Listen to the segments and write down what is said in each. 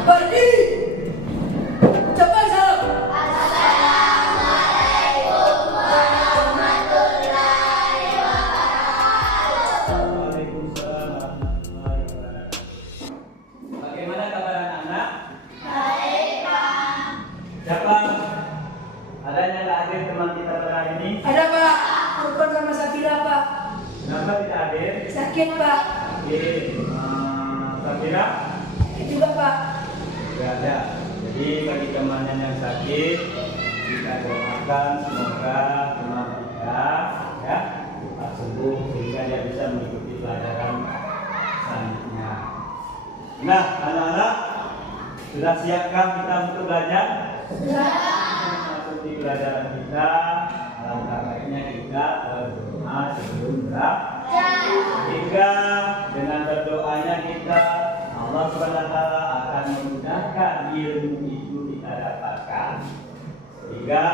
Berdiri. Cepat salam. Bagaimana kabar anak-anak? Baik, Pak. Siapa? Ada yang hadir teman kita pada hari ini? Ada Pak. Rukun sama Safira Pak. Kenapa tidak hadir? Sakit Pak. Oke. Safira? Sakit juga Pak. Tidak ada. Jadi bagi temannya yang sakit, kita doakan semoga teman kita ya cepat sembuh sehingga dia bisa mengikuti pelajaran selanjutnya. Nah, anak-anak sudah siapkah kita untuk belajar? Sudah. Masuk di pelajaran kita. Alangkah baiknya kita berdoa sebelum belajar. Sehingga dengan berdoanya kita Allah SWT akan memudahkan ilmu itu kita dapatkan. Sehingga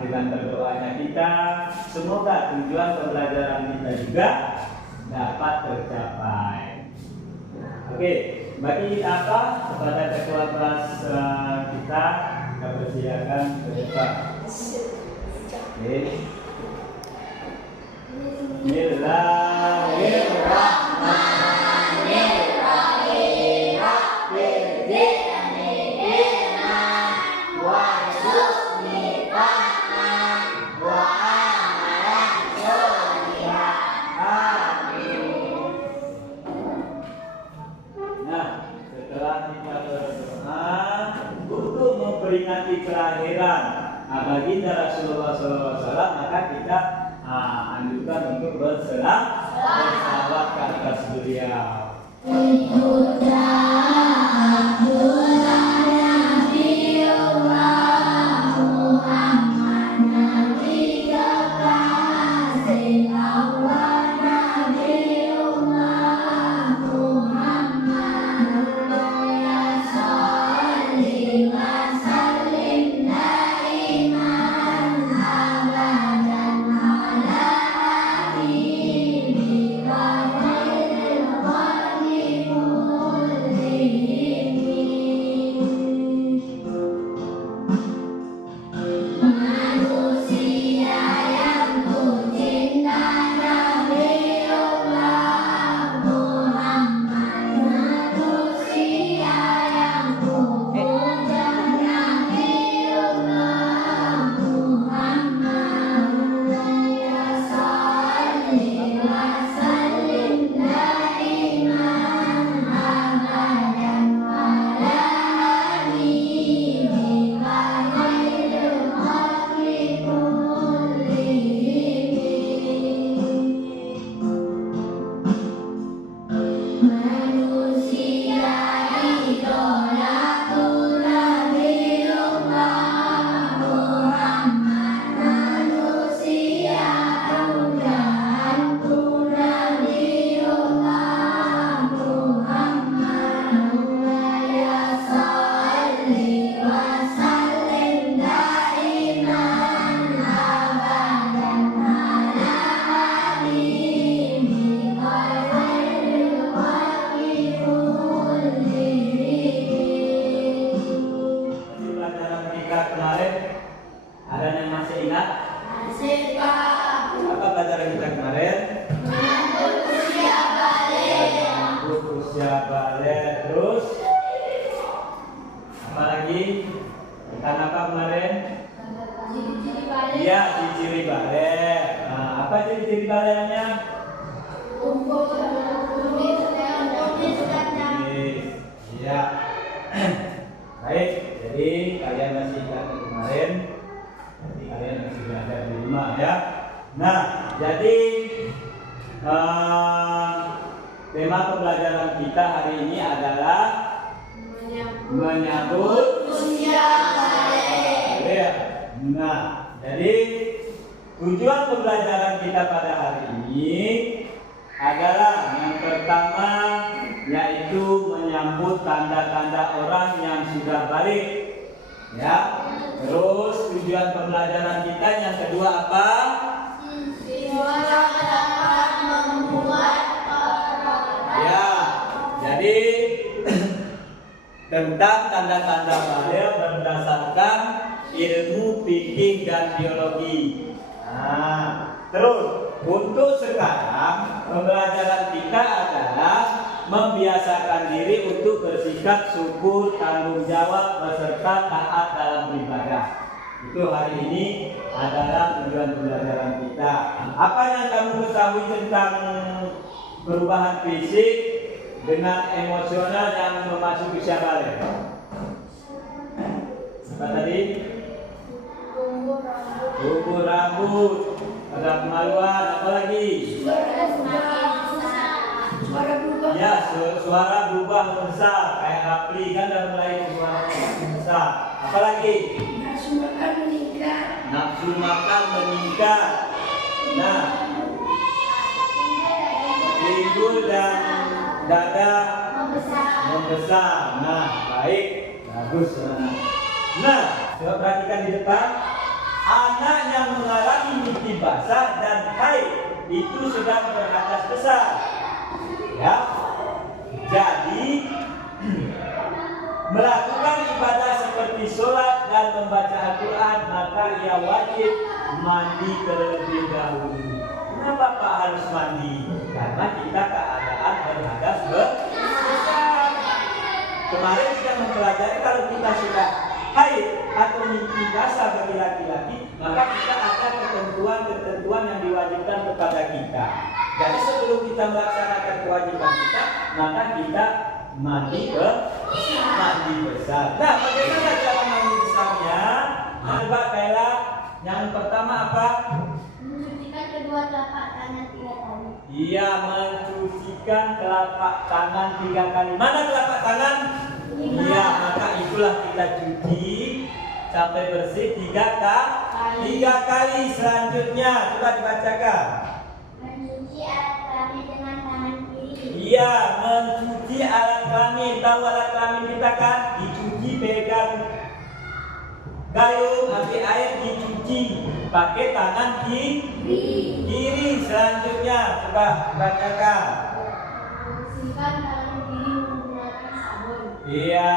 dengan berdoanya kita semoga tujuan pembelajaran kita juga dapat tercapai. Oke, bagi apa kepada ketua kelas kita persilakan ke depan. Oke. Nah, setelah kita berdoa untuk memperingati kelahiran baginda Rasulullah SAW, maka kita anjurkan untuk berselawat ke atas beliau. Tema pembelajaran kita hari ini adalah menyambut usia balik. Nah, jadi tujuan pembelajaran kita pada hari ini adalah yang pertama yaitu menyambut tanda-tanda orang yang sudah balik. Ya. Terus tujuan pembelajaran kita yang kedua apa? Dapat membuat. 1 tentang tanda-tanda balik berdasarkan ilmu fikih dan biologi. Nah, terus untuk sekarang pembelajaran kita adalah membiasakan diri untuk bersikap syukur, tanggung jawab, beserta taat dalam beribadah. Itu hari ini adalah tujuan pembelajaran kita. Apa yang kamu ketahui tentang perubahan fisik dengan emosional yang memasuki usia balik? Apa tadi? Tumbuh rambut, ada kemaluan, apa lagi? Suara berubah. Ya, suara berubah membesar, kayak Rapli kan udah mulai suara membesar. Apa lagi? Nafsu makan meningkat. Nafsu makan meningkat. Nah, pinggul dan dada membesar. Nah, baik, bagus. Nah, coba perhatikan di depan. Anak yang mengalami mimpi basah dan haid itu sedang berhadas besar. Ya, jadi melakukan ibadah seperti sholat dan membaca Al-Quran, maka ia wajib mandi terlebih dahulu. Kenapa Pak harus mandi? Karena kita keadaan berhadas besar. Kemarin kita mempelajari kalau kita sudah haid atau mimpi basah bagi laki-laki, maka kita ada ketentuan-ketentuan yang diwajibkan kepada kita. Jadi sebelum kita melaksanakan kewajiban kita, maka kita mandi besar. Nah, bagaimana cara mandi besarnya? Coba Kayla, yang pertama apa? Mencucikan kedua telapak tangan 3 kali. Iya, mencucikan telapak tangan 3 kali. Mana telapak tangan? 5. Iya, maka itulah kita cuci sampai bersih 3 kali. Selanjutnya, coba dibacakan. Mencuci alat kelamin dengan tangan kiri. Iya, mencuci alat kelamin. Tahu alat kelamin kita kan? Dicuci, pegang gayung, ambil air, dicuci pakai tangan kiri. Selanjutnya, coba bacakan. Bersihkan tangan kiri menggunakan sabun. Iya,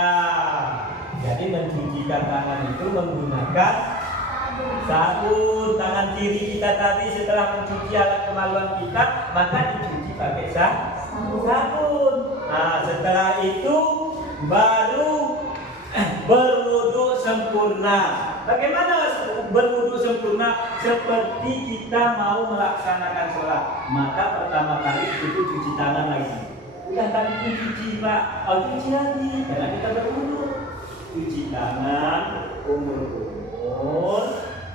jadi mencucikan tangan itu menggunakan sabun. Tangan kiri kita tadi setelah mencuci alat kemaluan kita, maka dicuci pakai sabun. Nah, setelah itu baru berwudu sempurna. Bagaimana berwudu sempurna? Seperti kita mau melaksanakan sholat, maka pertama kali itu cuci tangan lagi. Udah tadi pun cuci Pak, cuci lagi karena kita berwudu. Cuci tangan, umur.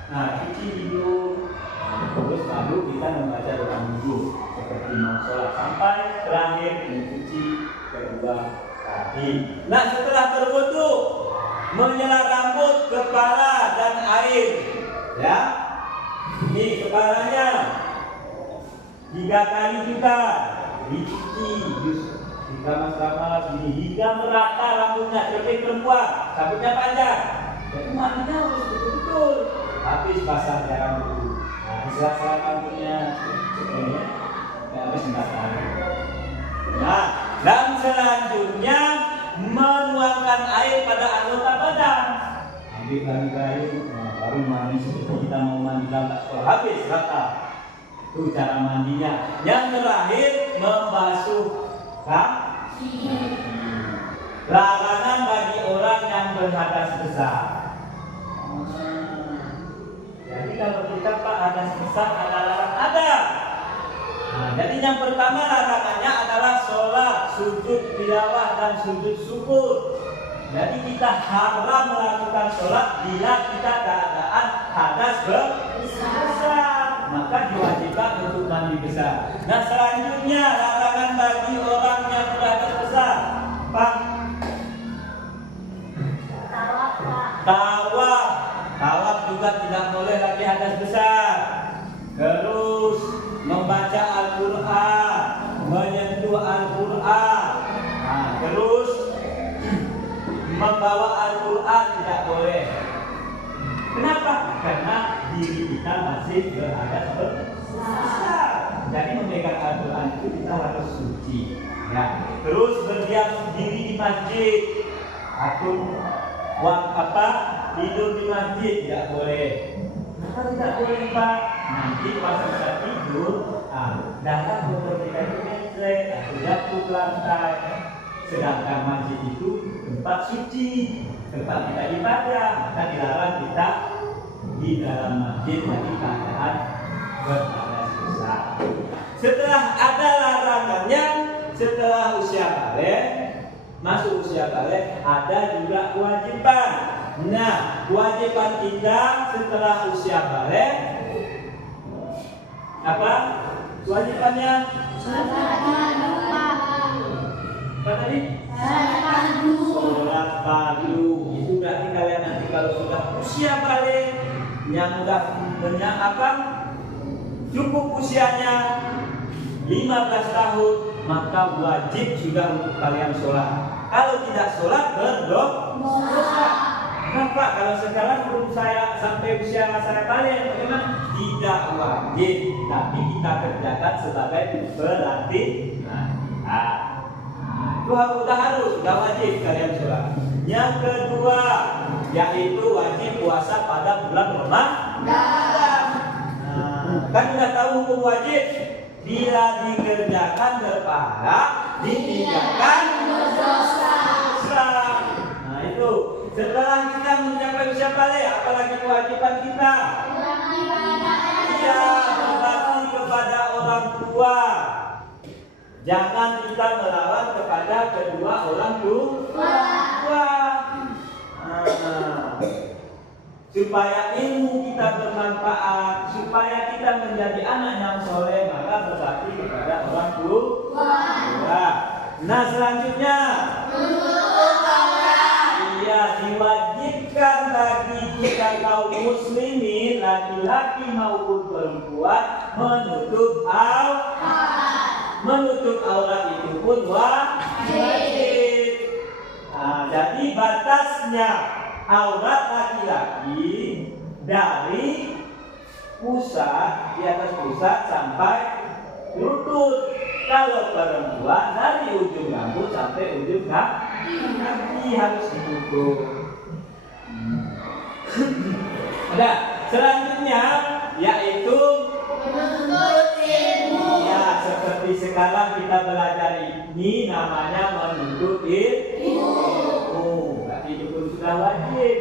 Nah, cuci hidung. Terus baru kita membaca doa wudu seperti mau sholat sampai terakhir mencuci kedua kaki. Nah, setelah berwudu, menyela rambut, kepala dan air. Ya, ini kepalanya 3 kali juga dicuci, diramas-ramas ini hingga merata rambutnya. Seperti perempuan, rambutnya panjang, jadi mandinya harus betul-betul habis basah rambut. Nah, disela-sela rambutnya sebenarnya habis basah. Nah, dan selanjutnya menuangkan air pada anggota badan. Ambil gayung, baru mandi seperti kita mau mandi dalam sekolah, habis rata. Itu cara mandinya. Yang terakhir membasuh kaki. Larangan bagi orang yang berhadas besar. Jadi kalau kita Pak hadas besar ada larangan? Ada. Nah, jadi yang pertama larangannya adalah sholat, sujud tilawah dan sujud syukur. Jadi kita haram melakukan sholat bila kita keadaan hadas besar, maka diwajibkan untuk mandi besar. Nah, selanjutnya larangan bagi orang yang berhadas besar, Pak. Tawaf juga tidak boleh lagi hadas besar. Terus membaca Al-Quran, menyentuh Al-Quran. Nah, terus membawa Al-Quran tidak boleh. Kenapa? Karena diri kita masih berhadas besar. Jadi memegang Al-Quran itu kita harus suci. Ya. Terus berdiam diri di masjid. tidur di masjid tidak boleh. Kenapa tidak boleh, Pak? Nanti pas kita tidur, darah kotor kita itu mencret atau jatuh ke lantai. Sedangkan masjid itu tempat suci, tempat kita ibadah, maka dilarang kita di dalam masjid dari keadaan berhadas besar. Setelah ada larangannya, setelah usia balik, masuk usia balik, ada juga kewajiban. Nah, kewajiban kita setelah usia balik apa? Kewajibannya? Apa tadi? Sholat fardu. Itu berarti kalian nanti kalau sudah usia balik, yang udah punya apa? Cukup usianya 15 tahun, maka wajib juga untuk kalian sholat. Kalau tidak sholat berdosa. Kenapa? Kalau sekarang belum saya sampai usia saya balik, bagaimana? Tidak wajib, tapi kita kerjakan sebagai berlatih. Itu sudah wajib kalian sholat. Yang kedua, yaitu wajib puasa pada bulan Ramadan. Kan sudah tahu hukum wajib. Bila dikerjakan berpahala, ditinggalkan berdosa. Nah itu. Setelah kita mencapai usia balik, apalagi kewajiban kita? Iya, berbakti kepada orang tua. Jangan kita melawan kepada kedua orang tua. Supaya ilmu kita bermanfaat, supaya kita menjadi anak yang soleh, maka berbakti kepada orang tua. Nah selanjutnya, diwajibkan bagi kita kaum muslimin, laki-laki maupun perempuan, menutup aurat. Menutup aurat itu pun wajib. Jadi batasnya aurat laki-laki dari pusat, di atas pusat sampai lutut. Kalau perempuan dari ujung rambut sampai ujung kaki harus ditutup. Ada selanjutnya yaitu menuntut ilmu. Ya, seperti sekarang kita belajar ini namanya menuntut ilmu. Berarti itu pun sudah wajib.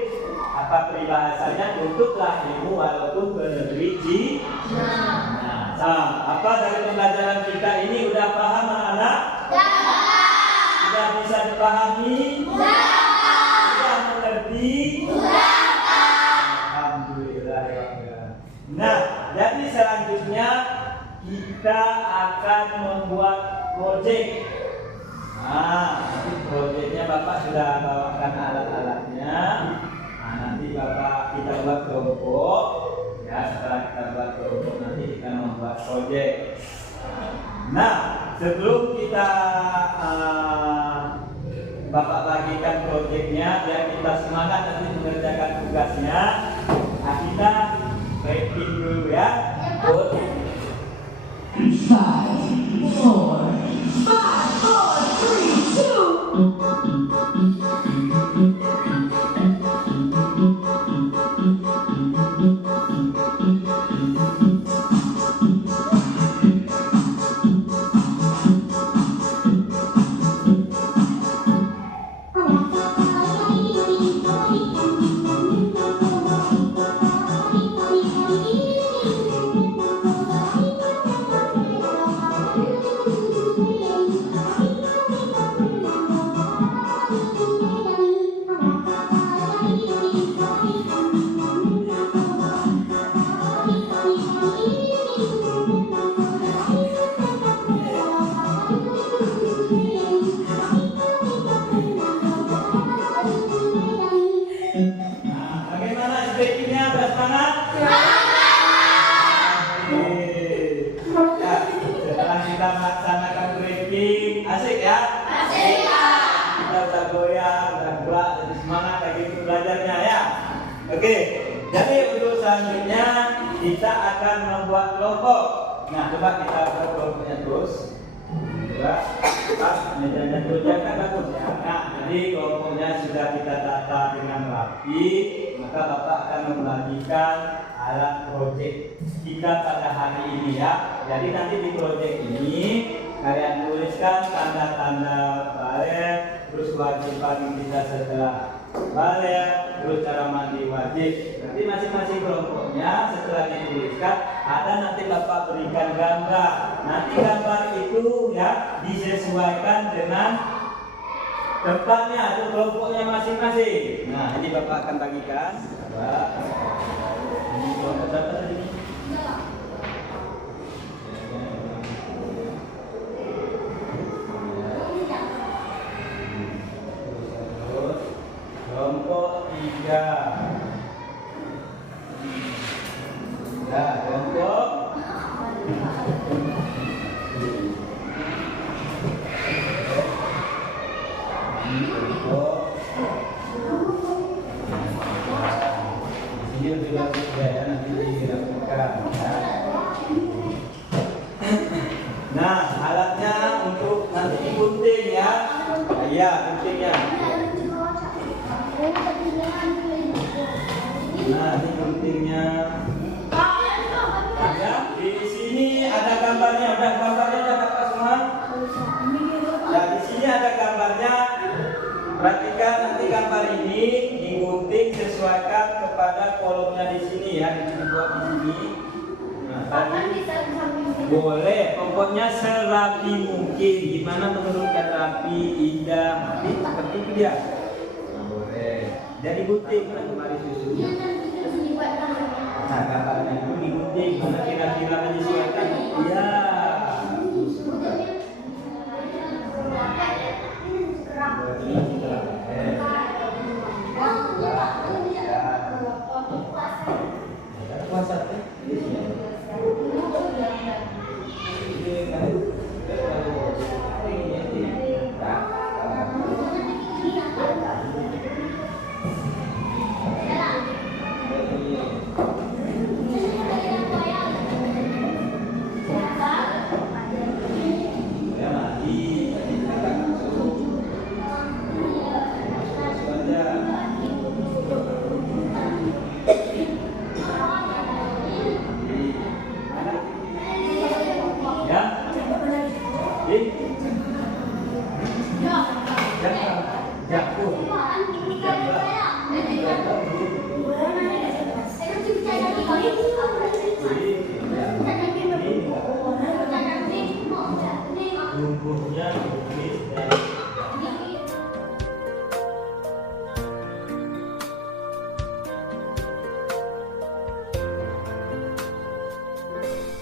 Apa peribahasanya? Tuntutlah ilmu walaupun ke negeri jina. Apa dari pembelajaran kita ini udah paham anak-anak? Sudah bisa dipahami? Sudah mengerti? Alhamdulillah. Nah, jadi selanjutnya kita akan membuat proyek. Nanti proyeknya Bapak sudah bawakan alat-alatnya. Nanti Bapak kita buat kelompok. Ya, setelah kita buat kelompok nanti kita membuat proyek. Nah, sebelum kita Bapak bagikan proyeknya, biar kita semangat nanti mengerjakan tugasnya. Kita breaking dulu ya. 5, 4, 5. Oke, jadi untuk selanjutnya kita akan membuat kelompok. Nah, coba kita buat kelompoknya terus. Coba pas meja project kan bagus ya. Nah, jadi kelompoknya sudah kita tata dengan rapi, maka Bapak akan membagikan alat project kita pada hari ini ya. Jadi nanti di project ini kalian tuliskan tanda-tanda balet, terus kewajiban kita setelah balet, terus cara mandi wajib. Nanti masing-masing kelompoknya setelah dituliskan ada nanti Bapak berikan gambar. Nanti gambar itu ya disesuaikan dengan tempatnya atau kelompoknya masing-masing. Nah, ini Bapak akan bagikan. Ini kelompok berapa tadi? Kelompok 3. Nah, kelompok di sini lebih bagus ya, nanti dirapikan ya. Nah, alatnya untuk nanti digunting ya. Iya, guntingnya. Nah, ini guntingnya. Ya, di sini ada gambarnya. Udah gambarnya udah dapat semua. Nah, di sini ada gambarnya. Perhatikan nanti gambar ini digunting sesuaikan kepada kolomnya di sini ya. Dibuat di sini. Nah, tadi boleh. Pokoknya serapi mungkin. Gimana menurut kata rapi, indah, mati seperti itu dia. Nah, boleh. Jadi gunting kan kemarin susunya. Nah, gambarnya itu digunting. Mana kira-kira menyesuaikan? Iya.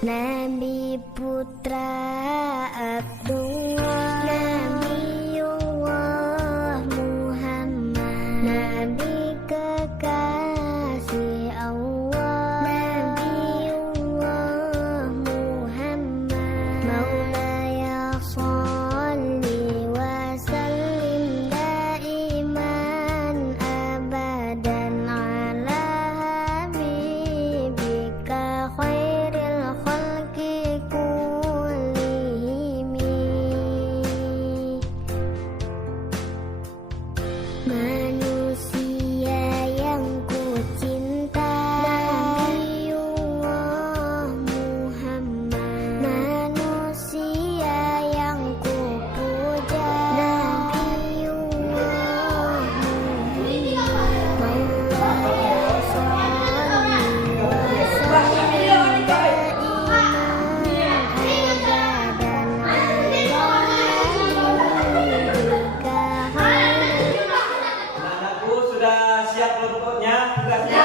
Nabi putra Abdullah, Nabiullah Muhammad, Nabi kekasih Allah, Nabiullah Muhammad, Maulaya sholli wa sallim daiman abadan ala habibika khairil khalqi kullihim. Manusia yang ku cinta, Nabiullah Muhammad, manusia yang ku puja, Nabiullah Muhammad, Maulaya sholli wa sallim daiman abadan Anak-anakku sudah siap kelompoknya, tugasnya?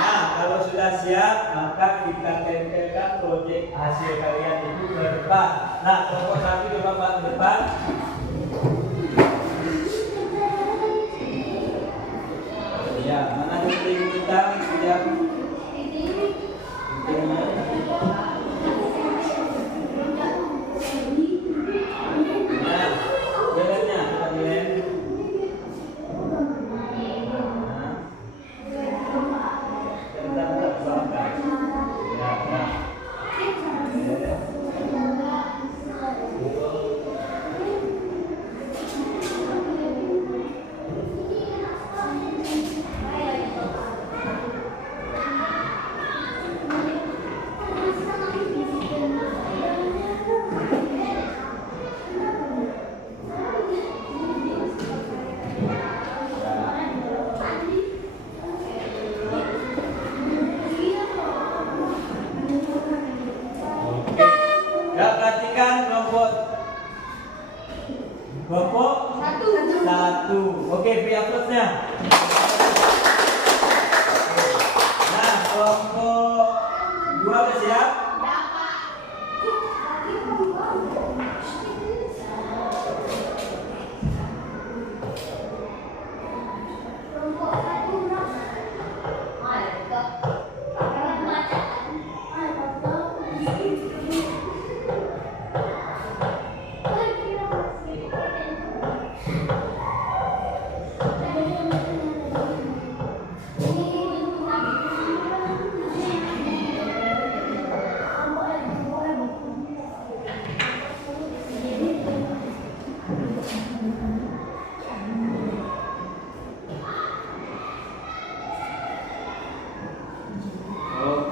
Nah, kalau sudah siap, maka kita tempelkan proyek hasil kalian itu ke depan. Nah, kelompok 1 coba Pak ke depan. Ya, mana gunting kita siap? Nah, belernya kita beler. Ya, nah. Nah, kelompok 2 udah siap?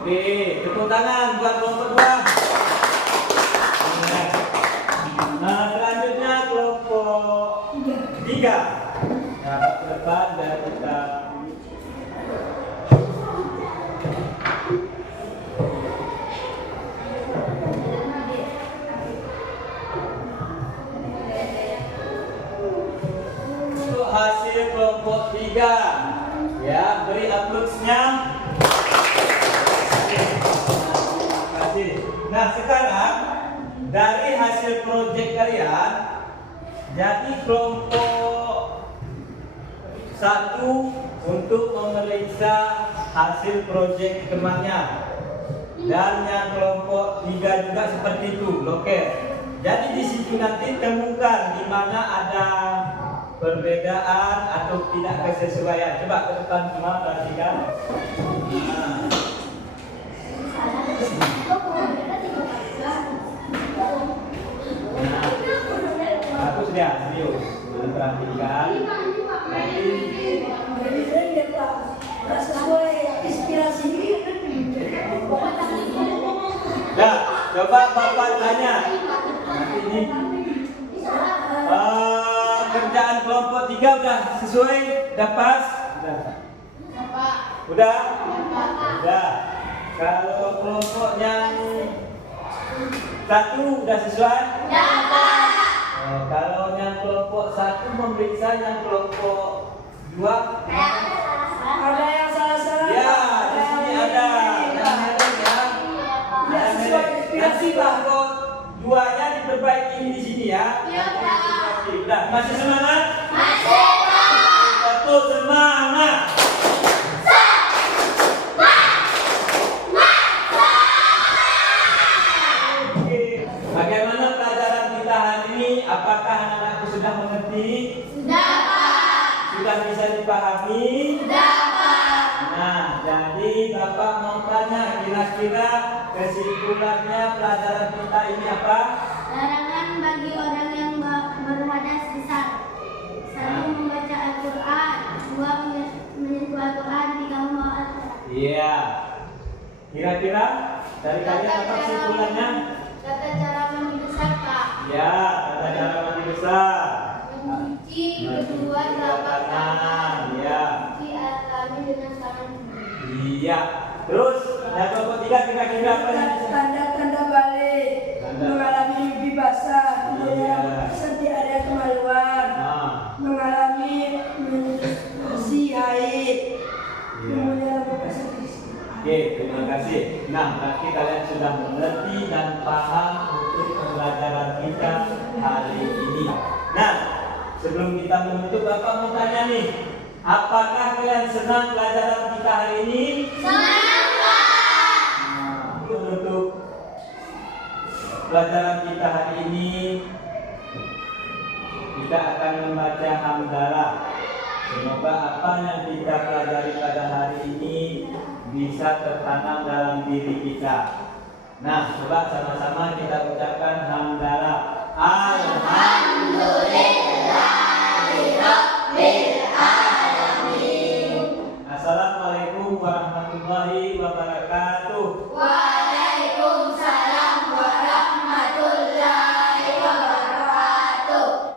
Oke, tepuk tangan buat kelompok 2. Nah, selanjutnya kelompok 3. Nah, ke depan dan kita untuk hasil kelompok 3. Ya, beri aplausnya. Nah, sekarang dari hasil proyek kalian, jadi kelompok 1 untuk memeriksa hasil proyek temannya, dan yang kelompok 3 juga seperti itu, oke. Jadi di situ nanti temukan di mana ada perbedaan atau tidak kesesuaian. Coba ke depan semua perhatikan. Aku sudah serius perhatikan. Nah, coba Bapak tanya. Nanti ini kerjaan kelompok 3 udah sesuai, udah pas? Udah? Udah. Kalau kelompok yang 1 udah sesuai? Oh, kalau yang kelompok 1 memeriksa yang kelompok 2? Ada yang salah-salah. Ya, di sini ada. Yang merah ya. Yang merah. Nanti kelompok 2-nya diperbaiki di sini ya. Udah, masih semangat? Masih. Betul, semangat. Bagaimana pelajaran kita hari ini? Apakah anak-anakku sudah mengerti? Sudah, Pak. Sudah bisa dipahami? Sudah, Pak. Nah, jadi Bapak mau tanya, kira-kira kesimpulannya pelajaran kita ini apa? Larangan bagi orang yang berhadas besar. 1. Membaca Al-Quran. 2. Menyentuh Al-Quran. 3. Membawa Al-Quran. Iya. Kira-kira dari kalian apa kesimpulannya? Tata cara mandi besar, Pak. Ya, tata cara mandi besar. Mencuci kedua telapak tangan. Ya. Mencuci alat kelamin dengan tangan. Iya. Terus yang kelompok 3 kira-kira apa yang Tanda-tanda balik, mengalami mimpi basah, kemudian seperti ada kemaluan, mengalami bersih haid, kemudian Oke, terima kasih. Nah, berarti kalian sudah mengerti dan paham untuk pembelajaran kita hari ini. Nah, sebelum kita menutup, Bapak mau tanya nih, apakah kalian senang pelajaran kita hari ini? Senang, Pak. Nah, untuk pelajaran kita hari ini, kita akan membaca hamdalah. Semoga apa yang kita pelajari pada hari ini bisa tertanam dalam diri kita. Nah, coba sama-sama kita ucapkan hamdalah. Alhamdulillah.